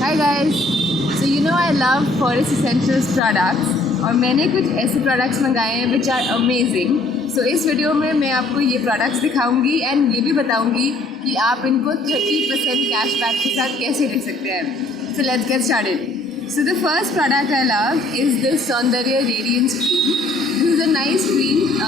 Hi guys, so you know I love Forest Essentials products और मैंने कुछ ऐसे प्रोडक्ट्स मंगाए हैं which are amazing. So इस वीडियो में मैं आपको ये प्रोडक्ट्स दिखाऊंगी एंड ये भी बताऊंगी कि आप इनको 30% कैशबैक के साथ कैसे ले सकते हैं. So let's get started. So the first product I love is this Saundarya Radiance Cream. This is a nice cream,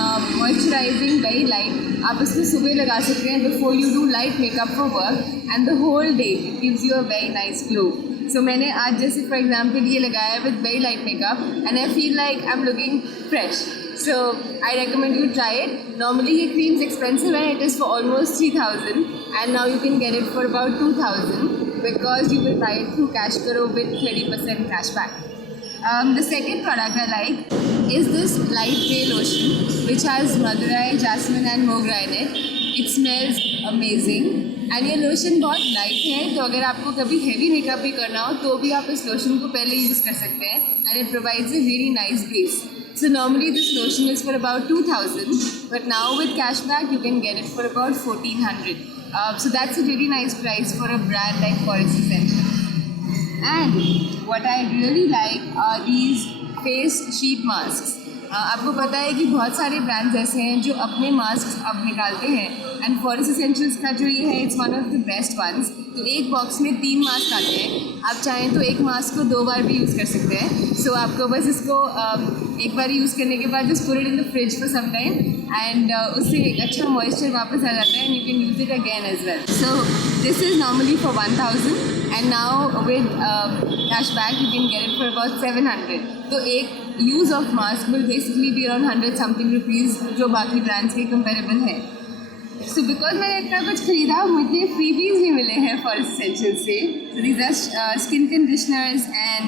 moisturizing, very light. आप इसको सुबह लगा सकते हैं before you do light makeup for work and the whole day it gives you a very nice glow. So मैंने आज जैसे for example ये लगाया with very light makeup and I feel like I'm looking fresh. So I recommend you try it. Normally ये cream is expensive and it is for almost 3,000 and now you can get it for about 2,000 because you will buy it through Cash Karo with 30% cashback. The second product I like is this light grey lotion which has Madurai, jasmine and mogra in it. It smells amazing and ये लोशन बहुत लाइट है तो अगर आपको कभी heavy makeup भी करना हो तो भी आप इस लोशन को पहले यूज़ कर सकते हैं and it provides a really nice base. So normally this lotion is for about 2,000 but now with cashback you can get it for about 1,400. So that's a really nice price for a brand like Forest Essentials. And what I really like are these face sheet masks. आपको पता है कि बहुत सारे ब्रांड्स ऐसे हैं जो अपने मास्क अब निकालते हैं एंड फॉरेस्ट एसेंशियल्स का जो ये है it's one of the best ones. तो एक बॉक्स में 3 मास्क आते हैं. आप चाहें तो एक मास्क को 2 बार भी यूज़ कर सकते हैं. सो आपको बस इसको एक बार यूज़ करने के बाद just put it in the fridge for some time and उससे एक अच्छा मॉइस्चर वापस आ जाता है and you can use it again as well. So this is normally for 1,000 and now with cashback you can get it for about 700. तो एक use of mask will basically be around 100 something rupees जो बाकी brands के comparable है. So because मैंने इतना कुछ खरीदा मुझे freebies भी मिले हैं Forest Essentials से. So these are skin conditioners and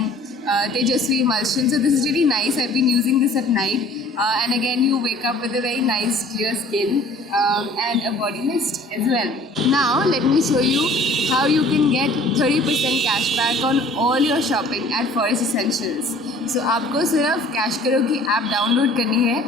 Tejasvi emulsion. So this is really nice. I've been using this at night. And again you wake up with a very nice clear skin and a body mist as well. Now let me show you how you can get 30% cashback on all your shopping at Forest Essentials. So आपको सिर्फ कैश करो की app download करनी है.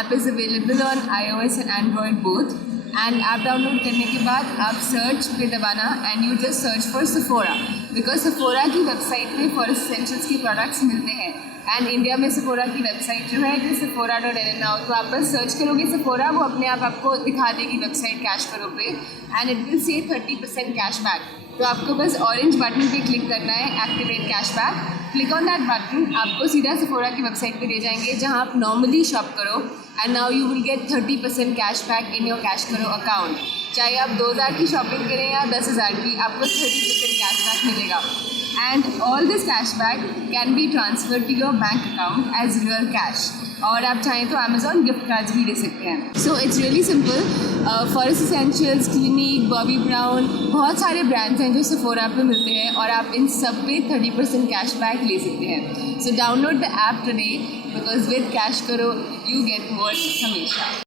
App is available on iOS and Android both. And app download करने के बाद आप सर्च पे दबाना and you just search for Sephora because Sephora की वेबसाइट पे फॉरेस्ट एसेंशियल्स के प्रोडक्ट्स मिलते हैं एंड इंडिया में Sephora की वेबसाइट जो है इट इज़ sephora.in now. तो आप बस सर्च करोगे Sephora वो अपने आप आपको दिखा देगी वेबसाइट कैश करो पे एंड इट विल से 30% कैशबैक. तो आपको बस ऑरेंज बटन पे क्लिक करना है activate cashback. Click on that button आपको सीधा Sephora की वेबसाइट पे ले जाएंगे जहाँ आप नॉर्मली शॉप करो and now you will get 30% cashback in your cash करो अकाउंट. चाहे आप 2,000 की शॉपिंग करें या 10,000 की आपको 30% कैशबैक मिलेगा and all this cashback can be transfer to your bank account as real cash. और आप चाहें तो Amazon गिफ्ट कार्ड्स भी दे सकते हैं. So it's really simple. Forest essentials, clinic, Bobby ब्राउन बहुत सारे ब्रांड्स हैं जो Sephora पे मिलते हैं और आप इन सब पे 30% कैशबैक ले सकते हैं. So download the app today because with cash करो यू गेट मोर हमेशा.